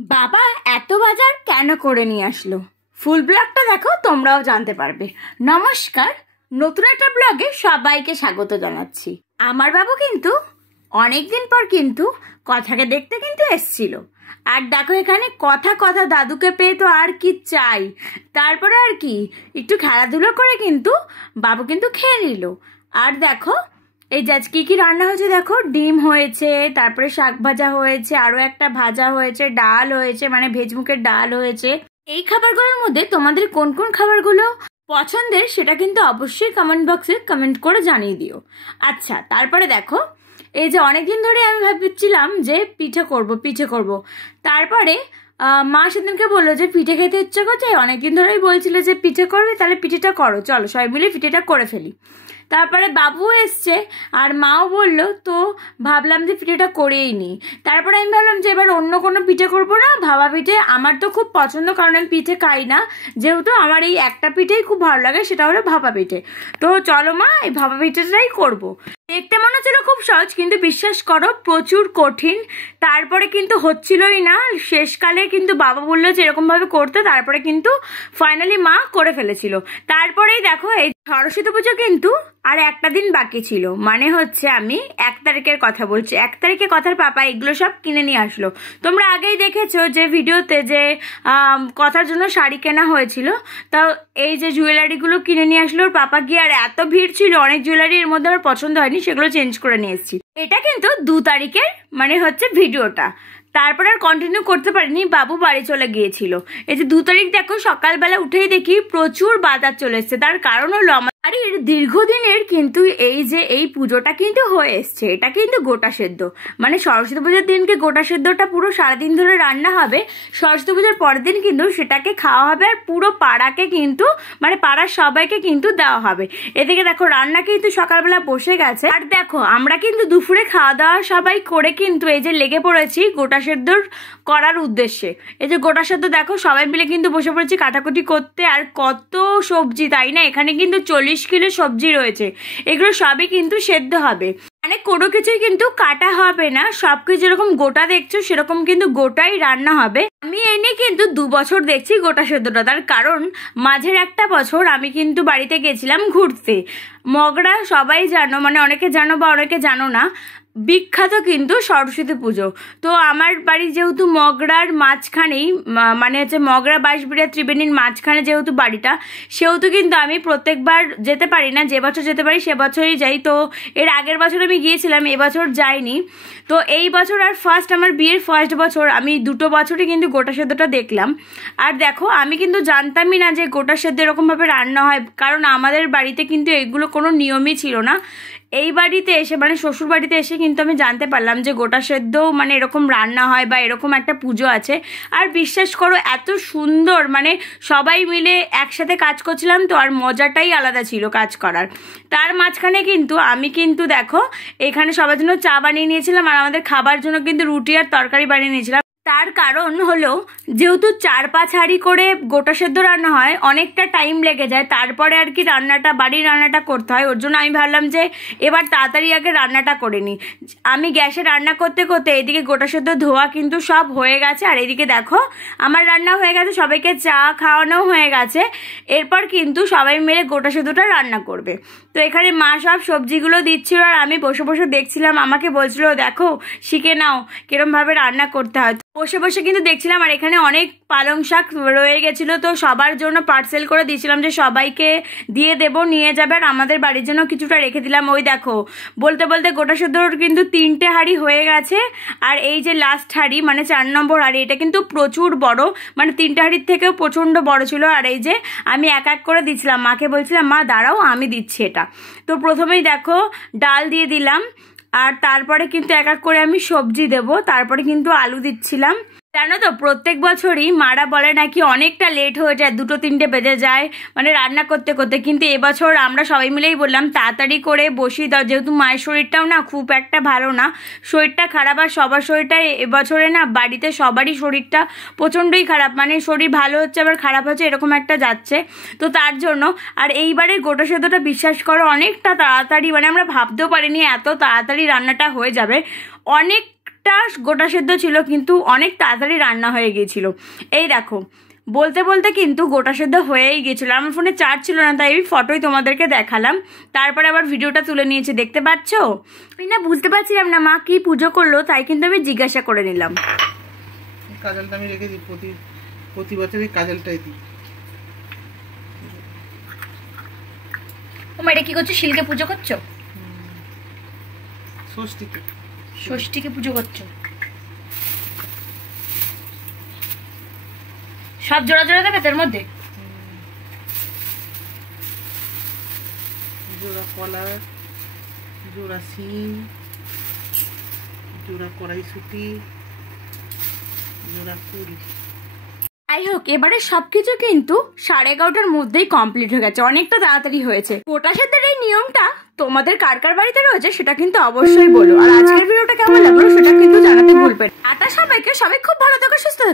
বাবা এত বাজার কেন করে নিয়ে আসলো? ফুল ব্লগটা দেখো, তোমরাও জানতে পারবে। নমস্কার, নতুন একটা ব্লগে সবাইকে স্বাগত জানাচ্ছি। আমার বাবু কিন্তু অনেকদিন পর কিন্তু কথাকে দেখতে কিন্তু এসছিল। আর দেখো এখানে কথা কথা দাদুকে পেয়ে তো আর কি চাই। তারপরে আর কি একটু খেলাধুলো করে কিন্তু বাবু কিন্তু খেয়ে নিল। আর দেখো এই যে আজকে কি রান্না হয়েছে দেখো, ডিম হয়েছে, তারপরে শাক ভাজা হয়েছে, আরো একটা ভাজা হয়েছে, ডাল হয়েছে, মানে ভেজমুখের ডাল হয়েছে। এই খাবারগুলোর মধ্যে তোমাদের কোন কোন খাবারগুলো পছন্দের সেটা কিন্তু অবশ্যই কমেন্ট বক্সে কমেন্ট করে জানিয়ে দিও। আচ্ছা, তারপরে দেখো এই যে অনেকদিন ধরে আমি ভাবছিলাম যে পিঠে করব। তারপরে মা সেদিনকে বললো যে পিঠে খেতে ইচ্ছে করছে, অনেকদিন ধরেই বলছিল যে পিঠে করবে, তাহলে পিঠেটা করো, চলো সবাই মিলে পিঠেটা করে ফেলি। তারপরে বাবু এসছে আর মাও বললো, তো ভাবলাম যে পিঠেটা করেই নিই। তারপরে আমি ভাবলাম যে এবার অন্য কোনো পিঠে করবো না, ভাপা পিঠে আমার তো খুব পছন্দ, কারণ আমি পিঠে খাই না, যেহেতু আমার এই একটা পিঠেই খুব ভালো লাগে, সেটা হলো ভাপা পিঠে। তো চলো মা, এই ভাপা পিঠেটাই করবো। দেখতে মনে হচ্ছিল খুব সহজ, কিন্তু বিশ্বাস করো প্রচুর কঠিন। তারপরে কিন্তু হচ্ছিলই না, শেষকালে কিন্তু বাবা বললো যে এরকম ভাবে করতে, তারপরে কিন্তু ফাইনালি মা করে ফেলেছিল। তারপরেই দেখো এই সরস্বতী পুজো কিন্তু আর একটা দিন বাকি ছিল, মানে হচ্ছে আমি 1 তারিখের কথা বলছি। 1 তারিখে কথার পাপা এগুলো সব কিনে নিয়ে আসলো। তোমরা আগেই দেখেছো যে ভিডিওতে যে কথার জন্য শাড়ি কেনা হয়েছিল, তাও এই যে জুয়েলারিগুলো কিনে নিয়ে আসলো ওর পাপা গিয়ে। আর এত ভিড় ছিল, অনেক জুয়েলারি এর মধ্যে আমার পছন্দ হয়নি, সেগুলো চেঞ্জ করে নিয়ে এসেছি। এটা কিন্তু 2 তারিখের মানে হচ্ছে ভিডিওটা। তারপর আর কন্টিনিউ করতে পারিনি, বাবু বাড়ি চলে গিয়েছিল। এই যে 2 তারিখ দেখো সকালবেলা উঠেই দেখি প্রচুর বাজার চলে এসছে। তার কারণ হলো আমাদের দীর্ঘদিনের কিন্তু এই পুজোটা কিন্তু হয়ে এসছে। এটা কিন্তু গোটা সেদ্ধ, মানে সরস্বতী পুজোর দিনকে গোটা সেদ্ধটা পুরো সারাদিন ধরে রান্না হবে, সরস্বতী পুজোর পরের দিন কিন্তু সেটাকে খাওয়া হবে, আর পুরো পাড়াকে কিন্তু মানে পাড়ার সবাইকে কিন্তু দেওয়া হবে। এদিকে দেখো রান্না কিন্তু সকালবেলা বসে গেছে। আর দেখো আমরা কিন্তু দুপুরে খাওয়া দাওয়া সবাই করে কিন্তু এই যে লেগে পড়েছি গোটা সেদ্ধ করার উদ্দেশ্যে। এই যে গোটা সেদ্ধ দেখো সবাই মিলে কিন্তু বসে পড়েছি কাটাকুটি করতে। আর কত সবজি, তাই না? এখানে কিন্তু 40 কিলো সবজি রয়েছে, এগুলো সবই কিন্তু সেদ্ধ হবে, মানে কোনো কিছুই কিন্তু কাটা হবে না, সবকিছু যেরকম গোটা দেখছো সেরকম কিন্তু গোটাই রান্না হবে। আমি এই নিয়ে কিন্তু 2 বছর দেখছি গোটা সেদ্ধটা। তার কারণ মাঝের একটা বছর আমি কিন্তু বাড়িতে গেছিলাম ঘুরতে। মগরা সবাই জানো, মানে অনেকে জানো বা অনেকে জানো না, বিখ্যাত কিন্তু সরস্বতী পুজো। তো আমার বাড়ি যেহেতু মগরার মাঝখানেই, মানে হচ্ছে মগরা বাঁশবিড়া ত্রিবেণীর মাঝখানে যেহেতু বাড়িটা, সেহেতু কিন্তু আমি প্রত্যেকবার যেতে পারি না, যে বছর যেতে পারি সে বছরই যাই। তো এর আগের বছর আমি গিয়েছিলাম, এবছর যাইনি। তো এই বছর আর ফার্স্ট, আমার বিয়ের ফার্স্ট বছর, আমি 2 বছরই কিন্তু গোটা সেদ্ধটা দেখলাম। আর দেখো আমি কিন্তু জানতামই না যে গোটা সেদ্ধ এরকমভাবে রান্না হয়, কারণ আমাদের বাড়িতে কিন্তু এগুলো কোনো নিয়মই ছিল না। এই বাড়িতে এসে, মানে শ্বশুর বাড়িতে এসে কিন্তু আমি জানতে পারলাম যে গোটা সেদ্ধ মানে এরকম রান্না হয় বা এরকম একটা পুজো আছে। আর বিশ্বাস করো এত সুন্দর, মানে সবাই মিলে একসাথে কাজ করছিলাম তো, আর মজাটাই আলাদা ছিল কাজ করার। তার মাঝখানে কিন্তু আমি কিন্তু দেখো এখানে সবার জন্য চা বানিয়ে নিয়েছিলাম, আর আমাদের খাবার জন্য কিন্তু রুটি আর তরকারি বানিয়ে নিয়েছিলাম। তার কারণ হলো যেহেতু 4-5 হাঁড়ি করে গোটা সেদ্ধ রান্না হয়, অনেকটা টাইম লেগে যায়, তারপরে আর কি রান্নাটা, বাড়ির রান্নাটা করতে হয়। ওর জন্য আমি ভাবলাম যে এবার তাড়াতাড়ি আগে রান্নাটা করে নিই। আমি গ্যাসে রান্না করতে করতে এদিকে গোটা সেদ্ধ ধোয়া কিন্তু সব হয়ে গেছে, আর এদিকে দেখো আমার রান্না হয়ে গেছে, সবাইকে চা খাওয়ানো হয়ে গেছে। এরপর কিন্তু সবাই মিলে গোটা সেদ্ধটা রান্না করবে। তো এখানে মা সব সবজিগুলো দিচ্ছিল, আর আমি বসে বসে দেখছিলাম। আমাকে বলছিল দেখো শিখে নাও কিরমভাবে রান্না করতে হয়। বসে বসে কিন্তু দেখছিলাম। আর এখানে অনেক পালং শাক রয়ে গেছিলো, তো সবার জন্য পার্সেল করে দিয়েছিলাম যে সবাইকে দিয়ে দেব, নিয়ে যাবে, আর আমাদের বাড়ির জন্য কিছুটা রেখে দিলাম। ওই দেখো বলতে বলতে গোটা সেদ্ধর কিন্তু 3টে হাঁড়ি হয়ে গেছে। আর এই যে লাস্ট হাঁড়ি, মানে 4 নম্বর হাঁড়ি, এটা কিন্তু প্রচুর বড়, মানে 3টে হাঁড়ির থেকেও প্রচণ্ড বড় ছিল। আর এই যে আমি এক এক করে দিচ্ছিলাম, মাকে বলছিলাম মা দাঁড়াও আমি দিচ্ছি এটা। তো প্রথমেই দেখো ডাল দিয়ে দিলাম, আর তারপরে কিন্তু এক এক করে আমি সবজি দেব, তারপরে কিন্তু আলু দিচ্ছিলাম। জানো তো প্রত্যেক বছরই মারা বলে নাকি অনেকটা লেট হয়ে যায়, 2-3টে বেজে যায় মানে রান্না করতে করতে, কিন্তু এবছর আমরা সবাই মিলেই বললাম তাড়াতাড়ি করে বসিয়ে দাও, যেহেতু মায়ের শরীরটাও না খুব একটা ভালো না, শরীরটা খারাপ। আর সবার শরীরটাই এবছরে না বাড়িতে সবারই শরীরটা প্রচণ্ডই খারাপ, মানে শরীর ভালো হচ্ছে আবার খারাপ হচ্ছে, এরকম একটা যাচ্ছে। তো তার জন্য আর এইবারের গোটা সেদ্ধটা বিশ্বাস করো অনেকটা তাড়াতাড়ি, মানে আমরা ভাবতেও পারিনি এত তাড়াতাড়ি রান্নাটা হয়ে যাবে। অনেক একটা গোটা সেদ্ধ ছিল, কিন্তু অনেক তাড়াতাড়ি রান্না হয়ে গিয়েছিল। এই দেখো, বলতে বলতে কিন্তু গোটা সেদ্ধ হয়েই গিয়েছিলো। আমার ফোনে চার্জ ছিল না, তাই আমি ফটোই তোমাদেরকে দেখালাম। তারপরে আবার ভিডিওটা তুলে নিয়েছি, দেখতে পাচ্ছ? আমি না বুঝতে পারছিলাম না মা কি পুজো করলো, তাই কিন্তু আমি জিজ্ঞাসা করে নিলাম। কাজলটা আমি রেখে দিই, প্রতি বছরই কাজলটাই দিই। ও এটা কি করছো? শিলকে পুজো করছো? ষষ্ঠীকে পুজো করছো? সব জোড়া জোড়া দেবে তার মধ্যে? জোড়া কলা, জোড়া শিম, জোড়া কড়াইশুঁটি, জোড়া কুল। যাই হোক, এবারে সবকিছু কিন্তু 11:30টার মধ্যেই কমপ্লিট হয়ে গেছে, অনেকটা তাড়াতাড়ি হয়েছে। গোটা সেদ্ধের এই নিয়মটা তোমাদের কার কার বাড়িতে রয়েছে সেটা কিন্তু অবশ্যই বলো। আর আজকের ভিডিওটা কেমন লাগলো সেটা কিন্তু জানাতে ভুলবেন। সবাইকে, সবাই খুব ভালো থেকো, সুস্থ থেকো।